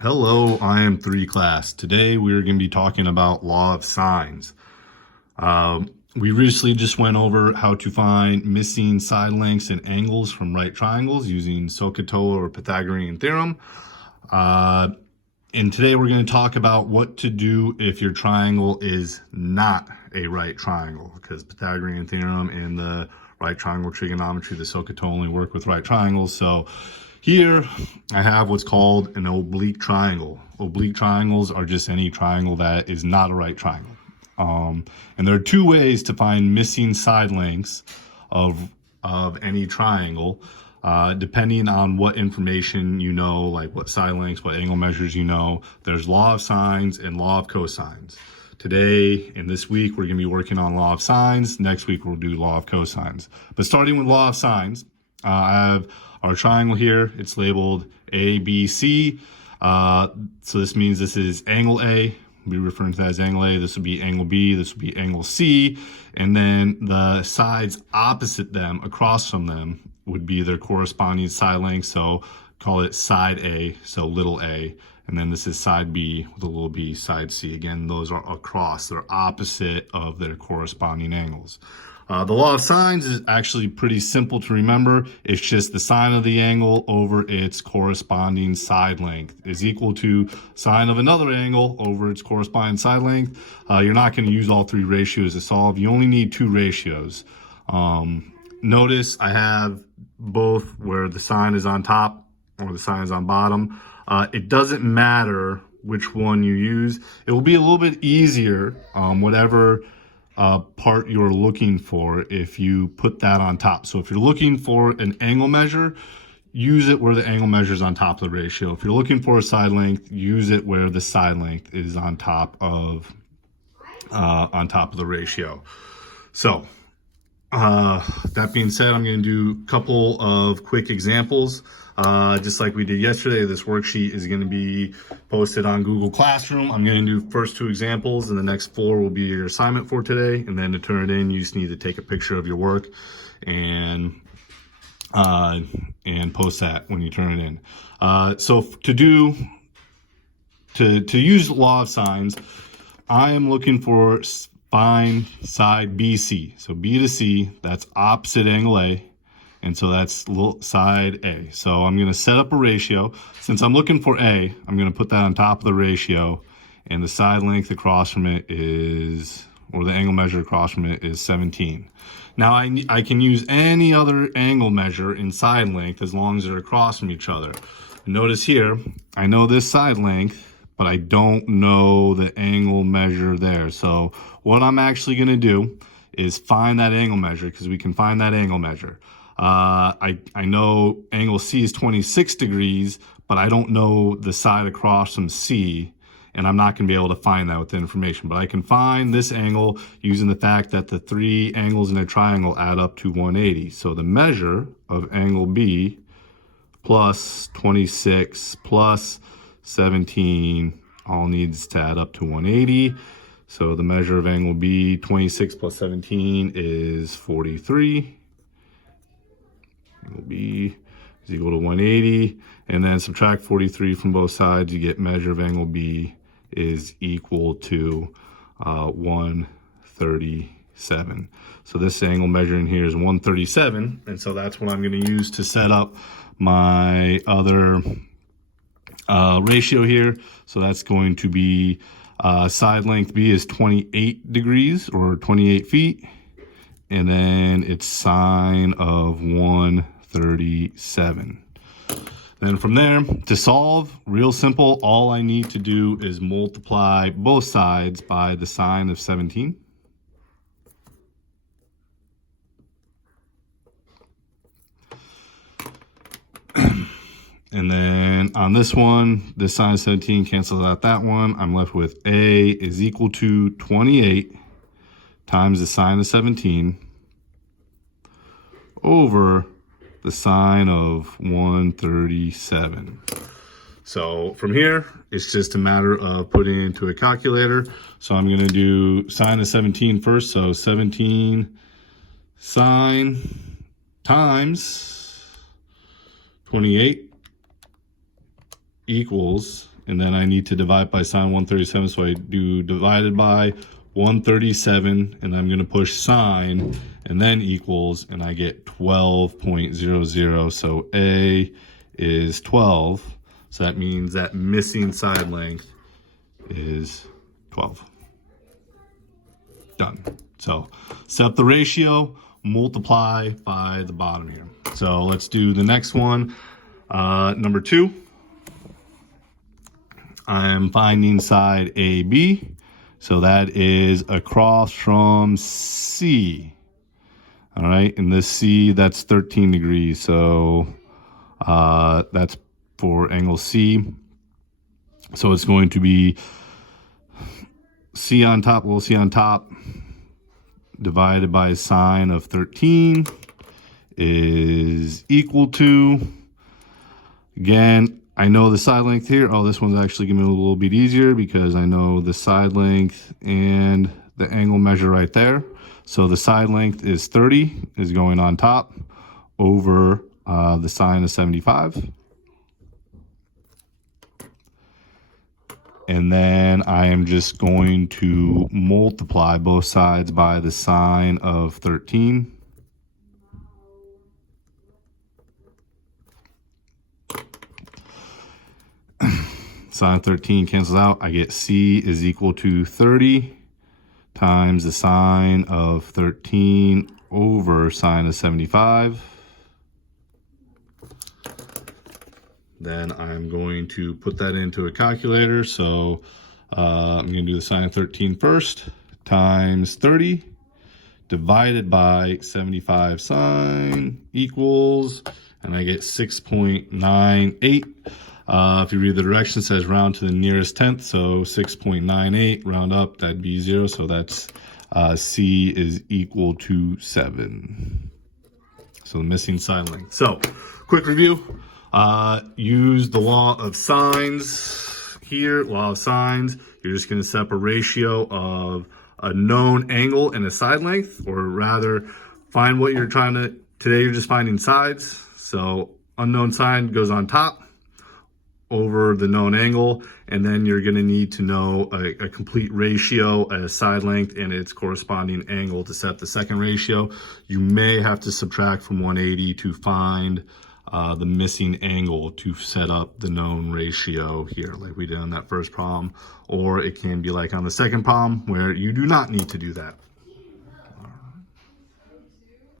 Hello, I am 3 class. Today we're going to be talking about law of sines. We recently just went over how to find missing side lengths and angles from right triangles using SOHCAHTOA or Pythagorean theorem. And today we're going to talk about what to do if your triangle is not a right triangle, because Pythagorean theorem and the right triangle trigonometry, the SOHCAHTOA only work with right triangles. So here I have what's called an oblique triangle. Oblique triangles are just any triangle that is not a right triangle. And there are 2 ways to find missing side lengths of any triangle, depending on what information you know, like what side lengths, what angle measures you know. There's law of sines and law of cosines. Today and this week we're going to be working on law of sines. Next week we'll do law of cosines. But starting with law of sines, I have our triangle here. It's labeled ABC. So this means this is angle A. We'll be referring to that as angle A. This would be angle B. This would be angle C. And then the sides opposite them, across from them, would be their corresponding side length. So call it side A, so little a. And then this is side B with a little b, side C. Again, those are across. They're opposite of their corresponding angles. The law of sines is actually pretty simple to remember. It's just the sine of the angle over its corresponding side length is equal to sine of another angle over its corresponding side length. You're not going to use all 3 ratios to solve. You only need 2 ratios. Notice I have both where the sine is on top or the sine is on bottom. It doesn't matter which one you use. It will be a little bit easier, whatever part you're looking for, if you put that on top. So if you're looking for an angle measure, use it where the angle measure is on top of the ratio. If you're looking for a side length, use it where the side length is on top of the ratio. So that being said, I'm going to do a couple of quick examples. Just like we did yesterday, this worksheet is going to be posted on Google Classroom. I'm going to do first 2 examples, and the next 4 will be your assignment for today. And then to turn it in, you just need to take a picture of your work and post that when you turn it in. So to use law of sines, I am looking for find side BC. So B to C, that's opposite angle A. And so that's side A. So I'm going to set up a ratio. Since I'm looking for A, I'm going to put that on top of the ratio. And the side length across from it is, or the angle measure across from it is 17. Now I can use any other angle measure in side length as long as they're across from each other. Notice here, I know this side length, but I don't know the angle measure there. So what I'm actually going to do is find that angle measure, because we can find that angle measure. I know angle C is 26 degrees, but I don't know the side across from C, and I'm not going to be able to find that with the information. But I can find this angle using the fact that the 3 angles in a triangle add up to 180. So the measure of angle B plus 26 plus 17 all needs to add up to 180. So the measure of angle B, 26 plus 17 is 43. Angle B is equal to 180, and then subtract 43 from both sides, you get measure of angle B is equal to 137. So this angle measure in here is 137, and so that's what I'm going to use to set up my other ratio here. So that's going to be side length B is 28 degrees or 28 feet, and then it's sine of 137. Then from there, to solve, real simple, all I need to do is multiply both sides by the sine of 17. And then on this one, this sine of 17 cancels out that one. I'm left with A is equal to 28 times the sine of 17 over the sine of 137. So from here, it's just a matter of putting it into a calculator. So I'm going to do sine of 17 first. So 17 sine times 28 equals, and then I need to divide by sine 137, so I do divided by 137, and I'm going to push sine, and then equals, and I get 12.00. So A is 12, so that means that missing side length is 12. Done. So set up the ratio, multiply by the bottom here. So let's do the next one. Number 2, I am finding side AB. So that is across from C. All right, and this C, that's 13 degrees. So that's for angle C. So it's going to be C on top, little c on top, divided by sine of 13 is equal to, again, I know the side length here. Oh, this one's actually giving me a little bit easier because I know the side length and the angle measure right there. So the side length is 30, is going on top, over the sine of 75. And then I am just going to multiply both sides by the sine of 13. Sine 13 cancels out. I get C is equal to 30 times the sine of 13 over sine of 75. Then I'm going to put that into a calculator. So I'm going to do the sine of 13 first, times 30 divided by 75 sine equals, and I get 6.98. If you read the directions, it says round to the nearest tenth, so 6.98, round up, that'd be 0. So that's C is equal to 7. So the missing side length. So quick review. Use the law of sines here, law of sines. You're just going to set up a ratio of a known angle and a side length, or rather find what you're trying to, today you're just finding sides. So unknown sine goes on top over the known angle, and then you're going to need to know a complete ratio, a side length, and its corresponding angle to set the second ratio. You may have to subtract from 180 to find the missing angle to set up the known ratio here, like we did on that first problem, or it can be like on the second problem where you do not need to do that.